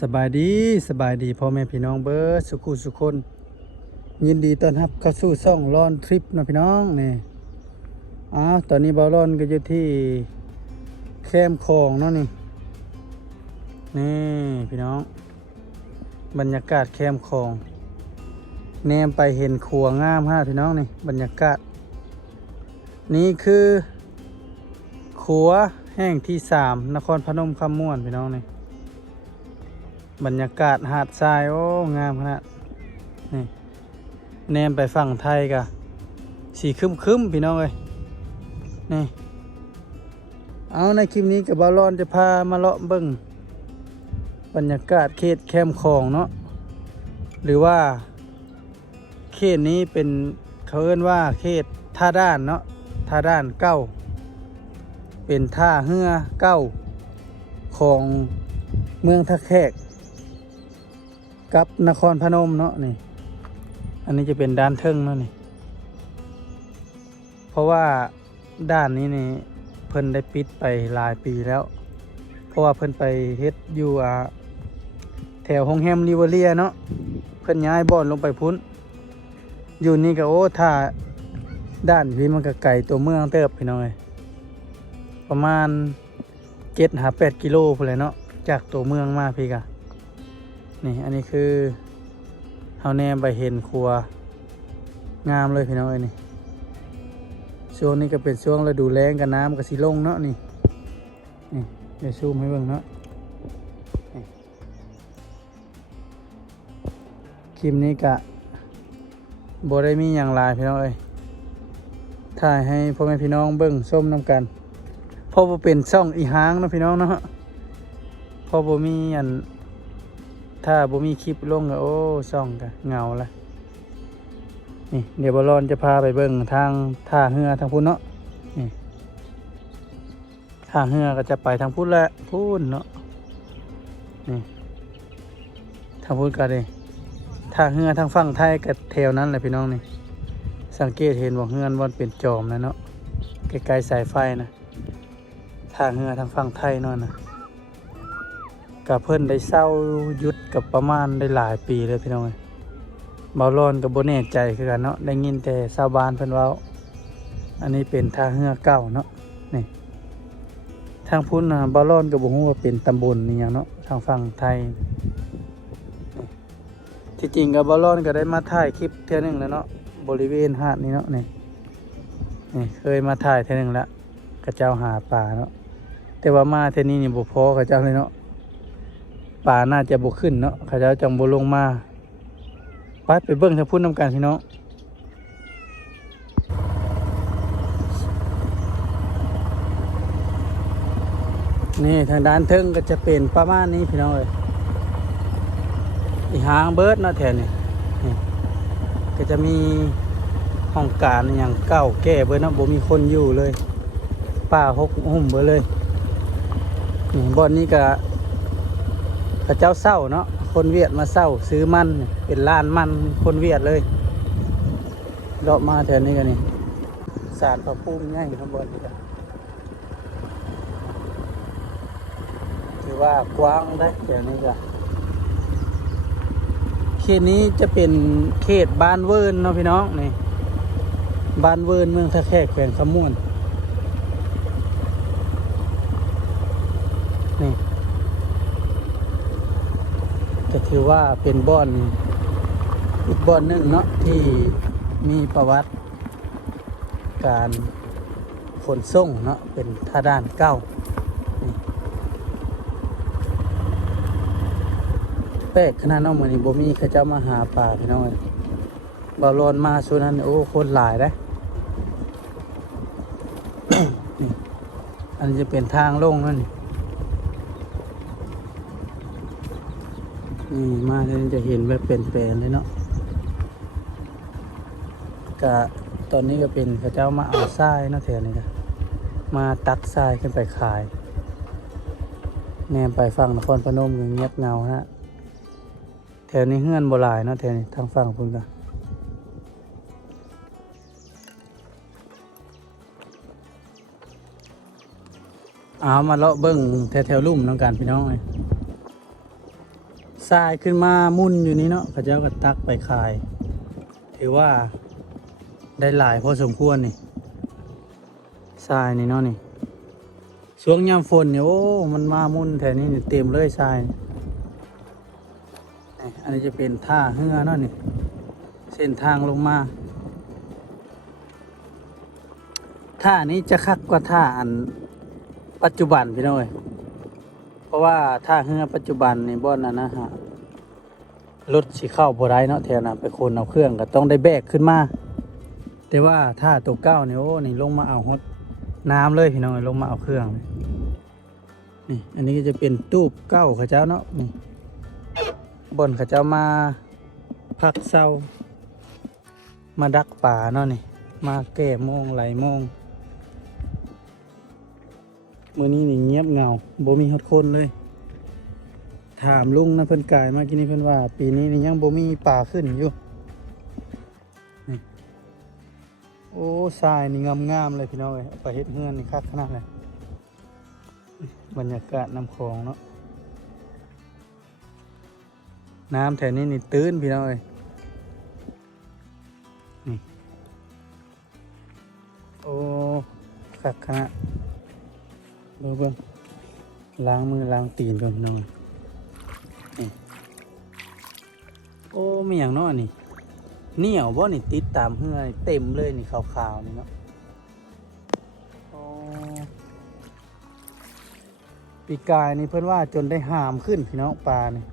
สบายดีพ่อแม่พี่น้องเบิร์ดสุขุสุคนยินดีต้อนรับเข้าสู่ช่องร้อนทริปนะพี่น้องนี่ตอนนี้บอลร้อนก็อยู่ที่แคมป์คลองเนาะนี่พี่น้องบรรยากาศแคมป์คลองแนมไปเห็นขัวงามฮะพี่น้องนี่บรรยากาศนี่คือขัวแห่งที่3นครพนมคำม่วนพี่น้องนี่บรรยากาศหาดทรายโอ้งามขนาดนี่แนมไปฝั่งไทยกะสีครึ้มพี่น้องเอ้ยนี่เอาในคลิปนี้กับบอลลอนจะพามาเลาะเบิ่งบรรยากาศเขตแคมป์คลองเนาะหรือว่าเขตนี้เป็นเขาเรียกว่าเขตท่าด้านเนาะท่าด้านเก้าเป็นท่าเรือเก้าของเมืองท่าแขกกับนครพนมเนาะนี่อันนี้จะเป็นด้านเทิงเนาะนี่เพราะว่าด้านนี้นี่เพิ่นได้ปิดไปหลายปีแล้วเพราะว่าเพิ่นไปเฮ็ดอยู่แถวโรงแรมริเวอเรียเนาะเพิ่นย้ายบ่อนลงไปพุ้นอยู่นี่ก็โอ้ถ้าด้านนี้มันก็ไกลตัวเมืองเติบพี่น้องเอ้ยประมาณ7-8 กิโลพุ่นเลยเนาะจากตัวเมืองมาพี่กะนี่อันนี้คือเฮาแนมไปเห็นครัวงามเลยพี่น้องเอ้ยนี่ช่วงนี้ก็เป็นช่วงฤดูแล้งกับน้ำกับสีลงเนาะนี่เดี๋ยวซูมให้เบิ่งเนาะคลิปนี้กะบ่ได้มีอย่างไรพี่น้องเอ้ยถ่ายให้พ่อแม่พี่น้องเบิ่งส้มน้ำกันเพราะว่าเป็นช่องอีหางเนาะพี่น้องเนาะเพราะบ่มีถ้าบ่มีคลิปลงก็โอ้ช่องก็เหงาละนี่เดี๋ยวบอลลอนจะพาไปเบิ่งทางท่าเรือทางพุ่นเนาะนี่ท่าเรือก็จะไปทางพุ่นแหละพุ่นเนาะนี่ทางพุ่นก็ได้ท่าเรือทางฝั่งไทยกับแถวนั้นแหละพี่น้องนี่สังเกตเห็นว่าเรือนวันเป็นจอมนะเนาะใกล้ๆสายไฟนะท่าเรือทางฝั่งไทยเนาะนะกับเพิ่นได้เศร้าหยุดกับประมาณได้หลายปีเลยพี่น้องเบาร้อนกับโบแน่ใจคือกันเนาะได้ยินแต่ชาวบ้านเพิ่นเว้าอันนี้เป็นท่าเรือเก่าเนาะนี่ทางพุ่นเบาร้อนกับบ่ฮู้ว่าเป็นตำบลนี่หยังเนาะทางฝั่งไทยที่จริงกับเบาร้อนก็ได้มาถ่ายคลิปเทื่อนึงแล้วเนาะบริเวณหาดนี้เนาะนี่เคยมาถ่ายเทื่อนึงแล้วกระเจ้าหาปลาเนาะแต่ว่ามาเทื่อนี้นี่บ่พอกระเจ้าเลยเนาะป่าน่าจะบกขึ้นเนาะข้าเจ้าจังบลงมาไปเบิ้งทางพุ่นน้ำกันพี่น้องนี่ทางด้านเทิงก็จะเป็นประมาณนี้พี่น้องเลยอีหางเบิร์ดเนาะแถวนี้ก็จะมีห้องการอย่างเก่าแก่เบิร์ดเนาะบ่มีคนอยู่เลยป่าหกหุ่มเบิร์ดเลยนี่บ่อนนี้ก็พระเจ้าเศร้าเนาะคนเวียดมาเศร้าซื้อมันเป็นล้านมันคนเวียดเลยเลาะมาแถวนี้กันนี่ศาลพระภูมิง่ายข้างบนนี่ก็ถือว่ากว้างได้แถวนี้ก็เขตนี้จะเป็นเขตบ้านเวิร์นเนาะพี่น้องนี่บ้านเวิร์นเมืองท่าแขกแขวงคำม่วนนี่ก็ถือว่าเป็นบ่อนอีกบ่อนหนึ่งเนาะที่มีประวัติการขนส่งเนาะเป็นท่าด้านเก้าแปลกขนาดน้องเหมือนบ่มีเขาเจ้ามาหาป่าพี่น้องบอลลอนมาส่วนนั้นโอ้คนหลายได้ อันนี้จะเป็นทางลงนั่นนี่มาเนี่ยจะเห็นแบบเป็นแปลนเลยเนาะกะตอนนี้ก็เป็นเขาเจ้ามาเอาทรายเนาะแถวนี้นะมาตักทรายขึ้นไปขายแนมไปฝั่งนครพนมอย่างเงียบเงาฮะแถวนี้เฮือนโบราณเนาะแถวนี้ทางฝั่งพุ่นก็เอามาเลาะเบิ้งแถวลุ่มน้องการพี่น้องเลย ทรายขึ้นมามุ่นอยู่นี้เนาะเขาเจ้าก็ตักไปขายถือว่าได้หลายพอสมควรนี่ทรายนี่เนาะนี่ช่วงยามฝนเนี่ยโอ้มันมามุ่นแถวนี้นี่เต็มเลยทรายนี่อันนี้จะเป็นท่าเรือเนาะนี่เส้นทางลงมาท่านี้จะคักกว่าท่าอันปัจจุบันพี่น้อยเพราะว่าท่าเรือปัจจุบันในบ่อนนั้นนะฮะรถสิเข้าบ่ได้เนาะแถวนั้นไปคนเอาเครื่องก็ต้องได้แบกขึ้นมาแต่ว่าท่าตัวเก้านี่โอ้นี่ลงมาเอาฮดน้ำเลยพี่น้อยลงมาเอาเครื่องเลยนี่อันนี้ก็จะเป็นตู้เก้าเขาเจ้าเนาะนี่บ่อนเขาเจ้ามาพักเศร้ามาดักป่าเนาะนี่มาแก้โมงไหลโมงมื้อนี้นี่เงียบเหงาบ่มีฮอดคนเลยถามลุงนะเพิ่นกายมากินนี่เพิ่นว่าปีนี้นี่ยังบ่มีป่าขึ้นอยู่นี่โอ้ทรายนี่งามๆเลยพี่น้องเอ้ยเอาไปเฮ็ดเฮือนนี่คักขนาดเลยบรรยากาศน้ำคลองเนาะน้ำแถวนี้นี่ตื้นพี่น้องเอ้ยนี่โอ้คักขนาดเบิ่งล้างมือล้างตีนก่อนพี่น้องนี่โอ้มีอย่างเนาะนี่เหนียวบ่นี่ติดตามเฮือนี่เต็มเลยนี่ขาวๆนี่เนาะโอ้ปีกายนี่เพิ่นว่าจนได้หามขึ้นพี่น้องปลานี่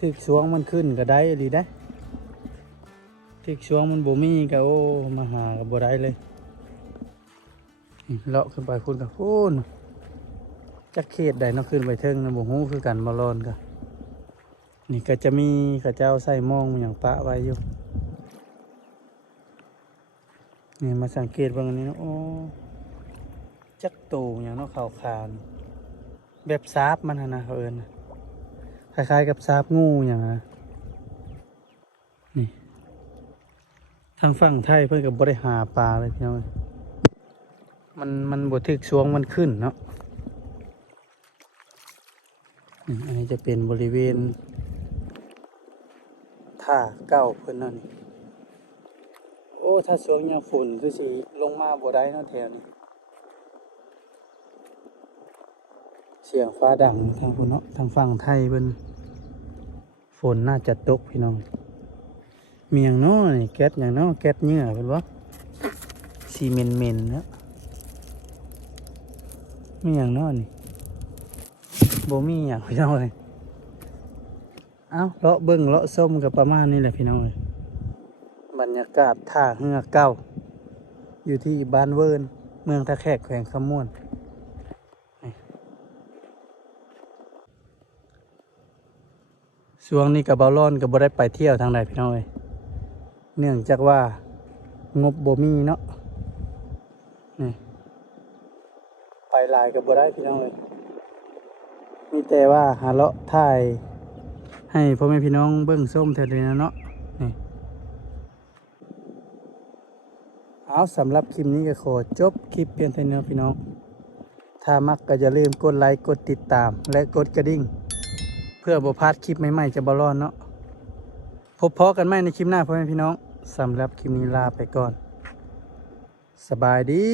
ทึกช่วงมันขึ้นก็ได้ดีได้ทึกช่วงมันบ่มีก็โอ้มาหาก็บ่ได้เลยเลาะขึ้นไปคุณกับพูนจักเขตใดเนาะขึ้นไปเทิงนะบ่ฮู้คือกันบ่ร้อนก็นี่ก็จะมีข้าเจ้าใส่มองอย่างปะไว้อยู่นี่มาสังเกตเบิ่งอันนี้เนาะโอ้จักตูอย่างเนาะขาวๆนี่แบบซาบมันนะเขาเอิ้นนะคล้ายๆกับซาบงูอย่างนะนี่ทางฝั่งไทยเพิ่นก็บ่ได้หาปลาเลยพี่น้องมันบ่ถึกช่วงมันขึ้นเนาะอันนี้จะเป็นบริเวณท่าเก้าเพิ่นเนาะนี่โอ้ถ้าช่วงยามฝนคือสิลงมาบ่ได้เนาะแถวนี้เสียงฟ้าดังทางพุ่นเนาะทางฝั่งไทยเพิ่นฝนน่าจะตกพี่น้องมีหยังเนาะนี่แก๊สหยังเนาะแก๊สเหงื่อเพิ่นบ่สีเหม็นๆเนาะมีหยังเนาะนี่บ่มีหยังพี่น้องเอ้ยเอ้าเลาะเบิ่งเลาะส้มก็ประมาณนี้แหละพี่น้องเอ้ยบรรยากาศท่าเรือเก่าอยู่ที่บ้านเวิร์นเมืองท่าแขกแขวงคำม่วนช่วงนี้กับเบาร้อนกับบ่ได้ไปเที่ยวทางใดพี่น้องเอ้ยเนื่องจากว่างบบ่มีเนาะนี่ไปหลายกับบ่ได้พี่น้องเอ้ยมีแต่ว่าหาเลาะถ่ายให้พ่อแม่พี่น้องเบิ่งส้มแถวนี้นะเนาะนี่เอาสำหรับคลิปนี้ก็ขอจบคลิปเพียงเท่านี้พี่น้องถ้ามักก็อย่าลืมกดไลค์กดติดตามและกดกระดิ่งเพื่อบ่พลาดคลิปใหม่ๆจะบ่ร้อนเนาะพบพอกันใหม่ในคลิปหน้าพ่อแม่พี่น้องสำหรับคลิปนี้ลาไปก่อนสบายดี